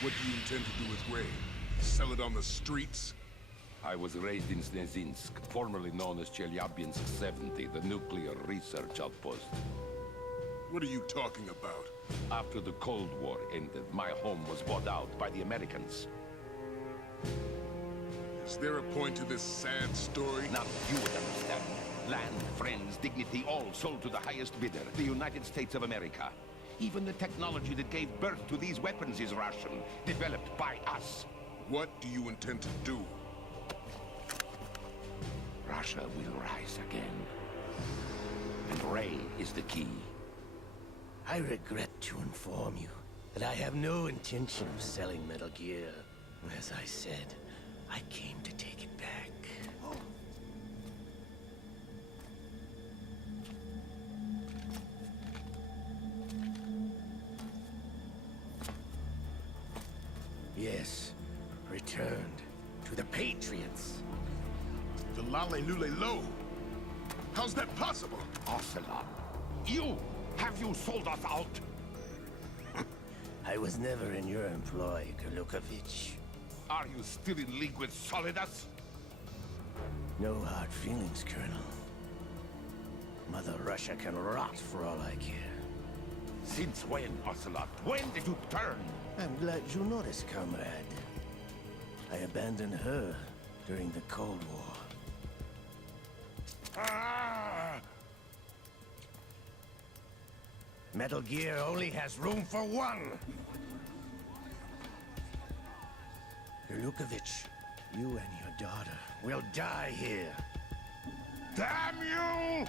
What do you intend to do with Ray? Sell it on the streets? I was raised in Snezinsk, formerly known as Chelyabinsk 70, the nuclear research outpost. What are you talking about? After the Cold War ended, my home was bought out by the Americans. Is there a point to this sad story? Now you would understand. Land, friends, dignity, all sold to the highest bidder, the United States of America. Even the technology that gave birth to these weapons is Russian, developed by us. What do you intend to do? Russia will rise again. And Ray is the key. I regret to inform you that I have no intention of selling Metal Gear. As I said, I came to take it back. Yes, returned to the Patriots. The Lale Lule Lo? How's that possible? Ocelot, have you sold us out? I was never in your employ, Kurlukovich. Are you still in league with Solidus? No hard feelings, Colonel. Mother Russia can rot for all I care. Since when, Ocelot? When did you turn? I'm glad you noticed, comrade. I abandoned her during the Cold War. Ah! Metal Gear only has room for one! Kurlukovich, you and your daughter will die here. Damn you!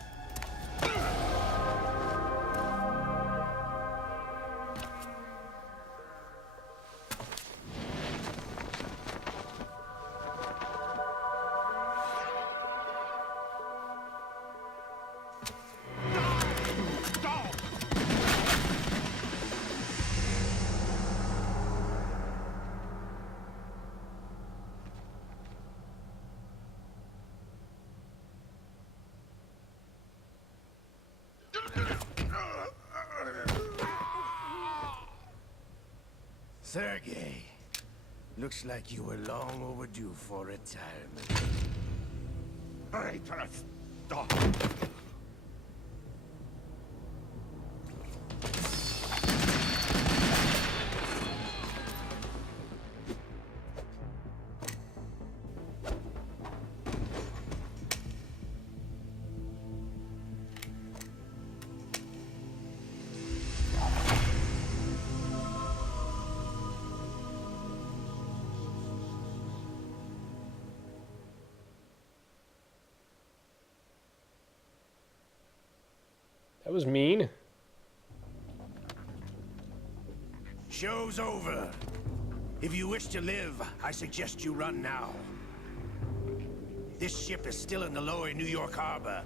Sergei, looks like you were long overdue for retirement. Traitorous dog! That was mean. Show's over. If you wish to live, I suggest you run now. This ship is still in the lower New York harbor.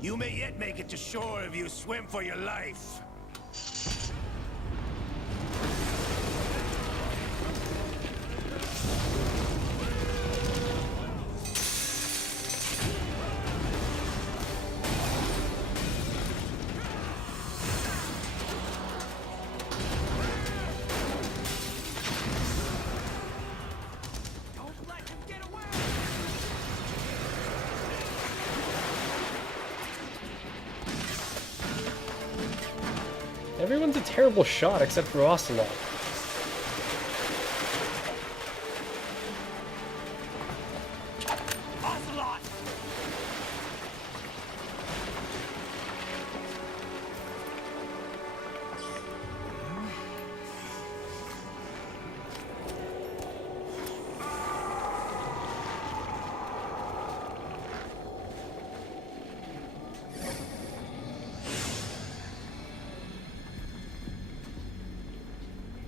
You may yet make it to shore if you swim for your life. Everyone's a terrible shot except for Ocelot. Ocelot!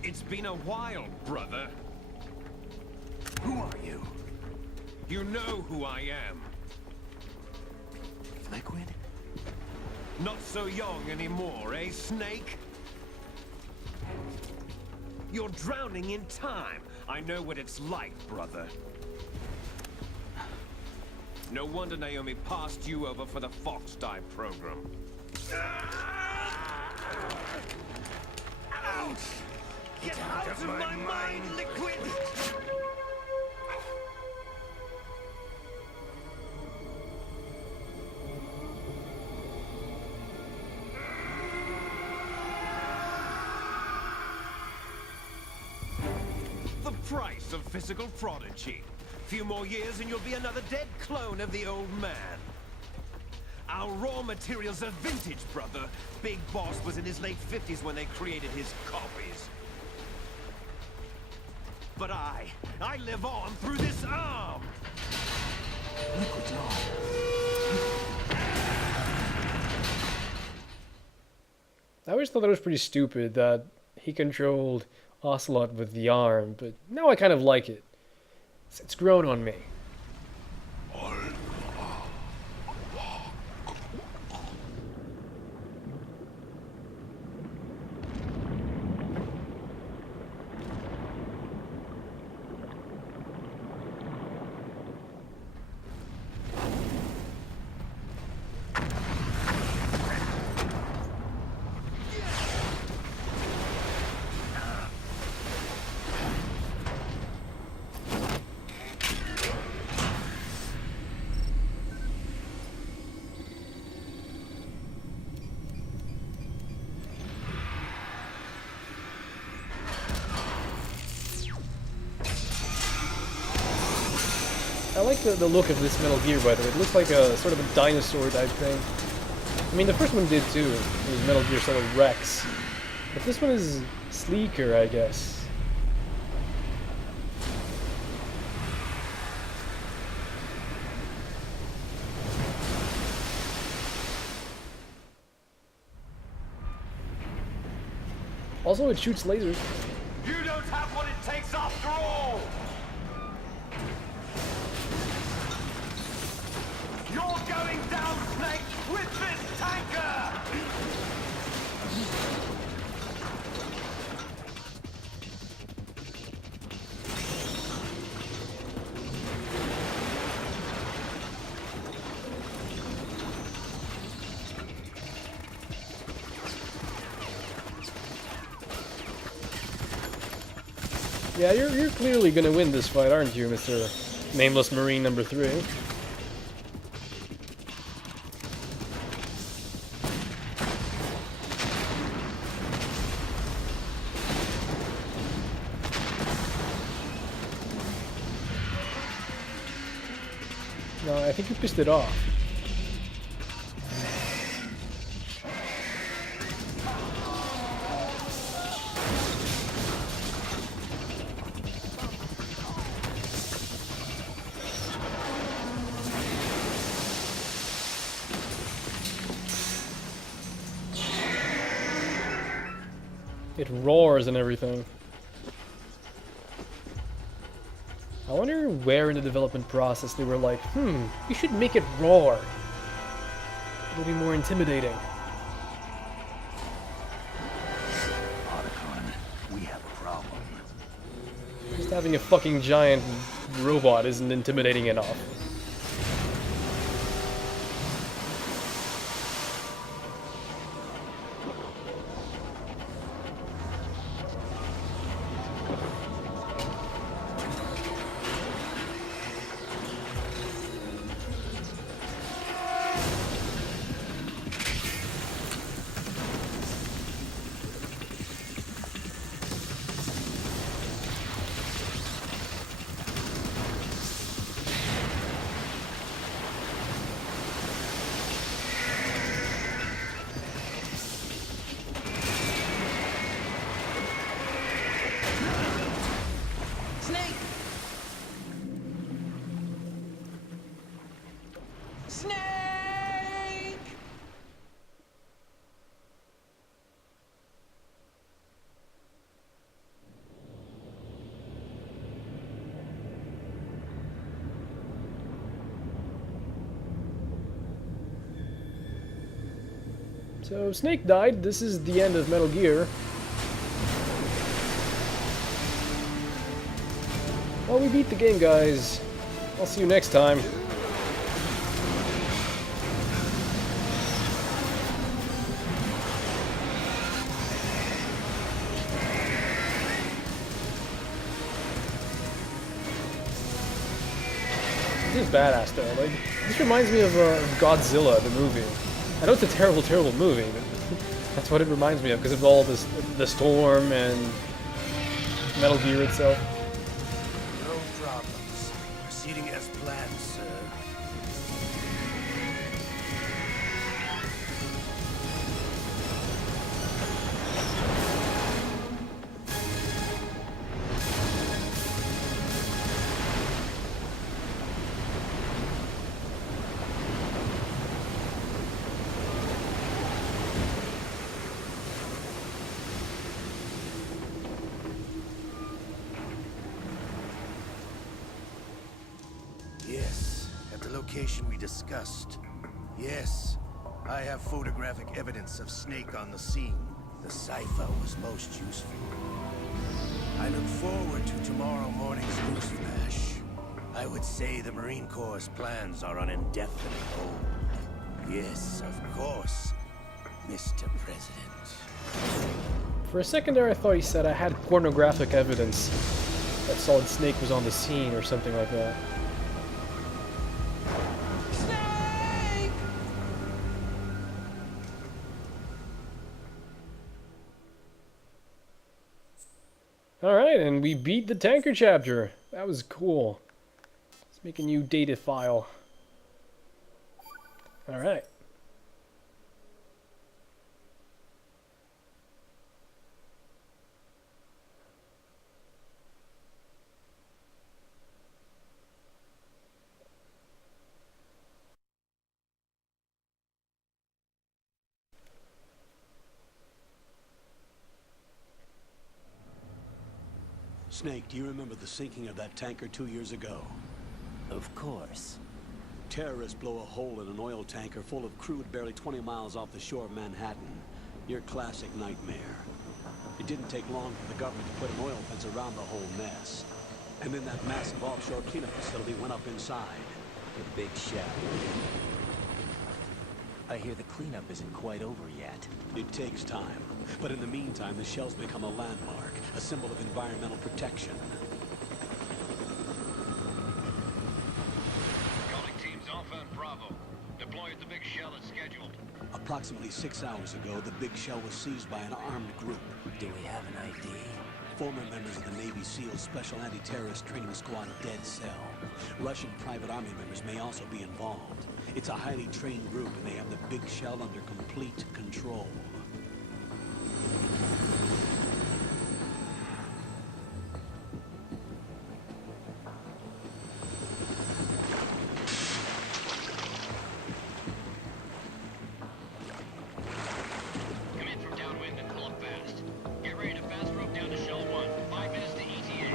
It's been a while, brother. Who are you? You know who I am. Liquid? Not so young anymore, eh, Snake? You're drowning in time. I know what it's like, brother. No wonder Naomi passed you over for the Fox Dive program. Ouch! Get out of my mind, liquid! The price of physical prodigy. Few more years and you'll be another dead clone of the old man. Our raw materials are vintage, brother. Big Boss was in his late 50s when they created his copies. But I live on through this arm! I always thought that was pretty stupid that he controlled Ocelot with the arm, but now I kind of like it. It's grown on me. I like the look of this Metal Gear, by the way. It looks like a sort of a dinosaur type thing. I mean, the first one did too. It was Metal Gear Solid Rex. But this one is sleeker, I guess. Also, it shoots lasers. You don't have what it takes after all! You're going down, Snake, with this tanker! Yeah, you're clearly gonna win this fight, aren't you, Mr. Nameless Marine number 3? No, I think you pissed it off. It roars and everything. I wonder where in the development process they were like, we should make it roar. It'll be more intimidating. Otacon, we have a problem. Just having a fucking giant robot isn't intimidating enough. Snake! Snake! So Snake died. This is the end of Metal Gear. Well, we beat the game, guys. I'll see you next time. This is badass though. Like, this reminds me of Godzilla, the movie. I know it's a terrible, terrible movie, but that's what it reminds me of because of all this, the storm and Metal Gear itself. No problems. Proceeding as planned, sir. Yes, at the location we discussed. Yes, I have photographic evidence of Snake on the scene. The cipher was most useful. I look forward to tomorrow morning's news flash. I would say the Marine Corps' plans are on indefinite hold. Yes, of course, Mr. President. For a second there, I thought he said I had pornographic evidence that Solid Snake was on the scene or something like that. Alright, and we beat the tanker chapter. That was cool. Let's make a new data file. Alright. Snake, do you remember the sinking of that tanker 2 years ago? Of course. Terrorists blow a hole in an oil tanker full of crude barely 20 miles off the shore of Manhattan. Your classic nightmare. It didn't take long for the government to put an oil fence around the whole mess. And then that massive offshore cleanup facility went up inside. The big shell. I hear the cleanup isn't quite over yet. It takes time. But in the meantime, the shell's become a landmark, a symbol of environmental protection. Calling teams Alpha and Bravo. Deploy at the big shell as scheduled. Approximately 6 hours ago, the big shell was seized by an armed group. Do we have an ID? Former members of the Navy SEAL Special Anti-Terrorist Training Squad Dead Cell. Russian private army members may also be involved. It's a highly trained group, and they have the big shell under complete control. Come in from downwind and pull up fast. Get ready to fast rope down to Shell 1. 5 minutes to ETA.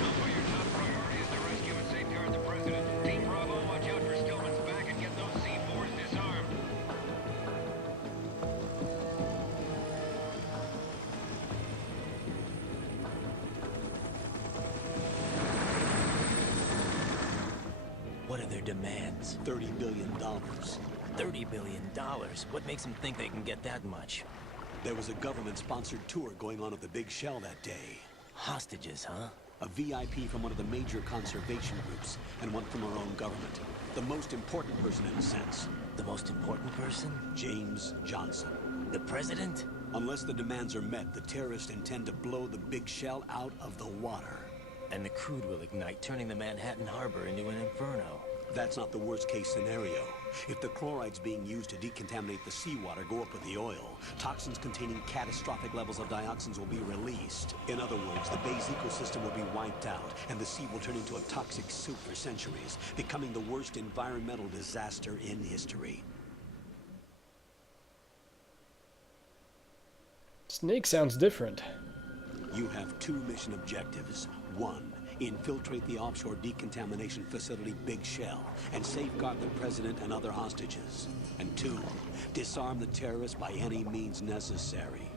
Alpha, your top priority is to rescue and safeguard the President. Team Bravo, watch out for Stillman's back and get those C4s disarmed. What are their demands? $30 billion. $30 billion. What makes them think they can get that much? There was a government-sponsored tour going on at the big shell that day. Hostages, huh? A VIP from one of the major conservation groups, and one from our own government. The most important person in a sense. The most important person? James Johnson. The president? Unless the demands are met, the terrorists intend to blow the big shell out of the water. And the crude will ignite, turning the Manhattan Harbor into an inferno. That's not the worst-case scenario. If the chlorides being used to decontaminate the seawater go up with the oil, toxins containing catastrophic levels of dioxins will be released. In other words, the bay's ecosystem will be wiped out, and the sea will turn into a toxic soup for centuries, becoming the worst environmental disaster in history. Snake sounds different. You have 2 mission objectives. 1, infiltrate the offshore decontamination facility Big Shell and safeguard the president and other hostages. And 2, disarm the terrorists by any means necessary.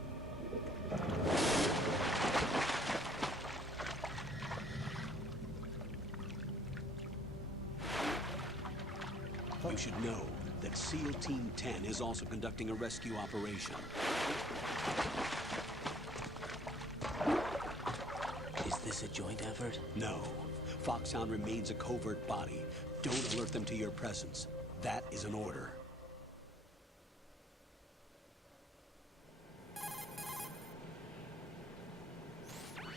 You should know that SEAL Team 10 is also conducting a rescue operation. Is this a joint effort? No. Foxhound remains a covert body. Don't alert them to your presence. That is an order.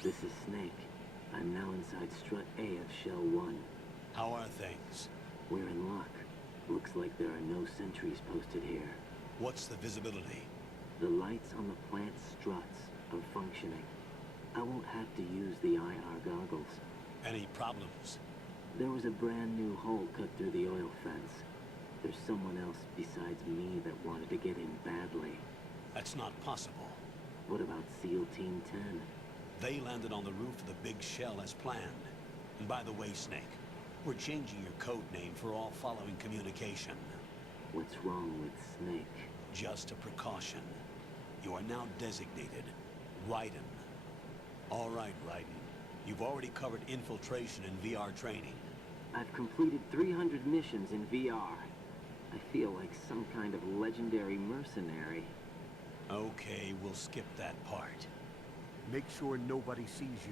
This is Snake. I'm now inside Strut A of Shell 1. How are things? We're in luck. Looks like there are no sentries posted here. What's the visibility? The lights on the plant struts are functioning. I won't have to use the IR goggles. Any problems? There was a brand new hole cut through the oil fence. There's someone else besides me that wanted to get in badly. That's not possible. What about SEAL Team 10? They landed on the roof of the big shell as planned. And by the way, Snake, we're changing your code name for all following communication. What's wrong with Snake? Just a precaution. You are now designated Raiden. All right, Raiden. You've already covered infiltration and VR training. I've completed 300 missions in VR. I feel like some kind of legendary mercenary. Okay, we'll skip that part. Make sure nobody sees you.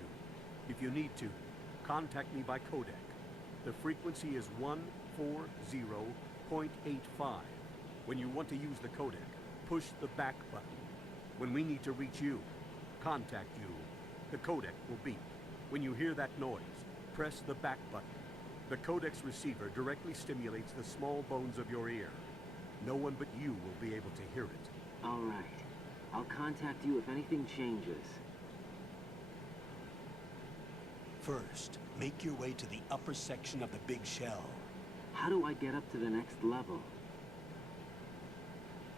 If you need to, contact me by codec. The frequency is 140.85. When you want to use the codec, push the back button. When we need to reach you, contact you, the codec will beep. When you hear that noise, press the back button. The codec's receiver directly stimulates the small bones of your ear. No one but you will be able to hear it. All right. I'll contact you if anything changes. First, make your way to the upper section of the big shell. How do I get up to the next level?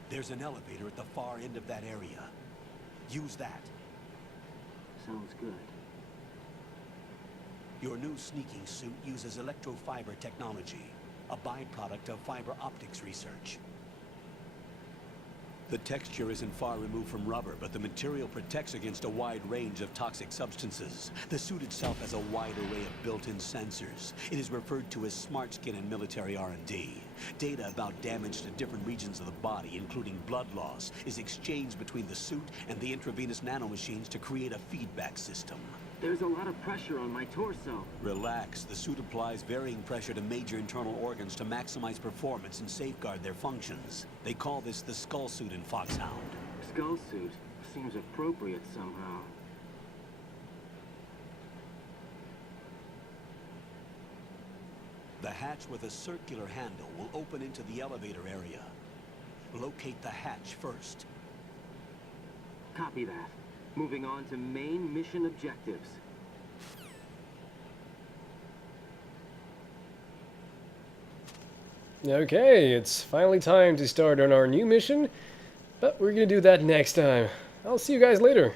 There's an elevator at the far end of that area. Use that. Sounds good. Your new sneaking suit uses electrofiber technology, a byproduct of fiber optics research. The texture isn't far removed from rubber, but the material protects against a wide range of toxic substances. The suit itself has a wide array of built-in sensors. It is referred to as smart skin in military R&D. Data about damage to different regions of the body, including blood loss, is exchanged between the suit and the intravenous nanomachines to create a feedback system. There's a lot of pressure on my torso. Relax. The suit applies varying pressure to major internal organs to maximize performance and safeguard their functions. They call this the skull suit in Foxhound. Skull suit seems appropriate somehow. The hatch with a circular handle will open into the elevator area. Locate the hatch first. Copy that. Moving on to main mission objectives. Okay, it's finally time to start on our new mission, but we're gonna do that next time. I'll see you guys later.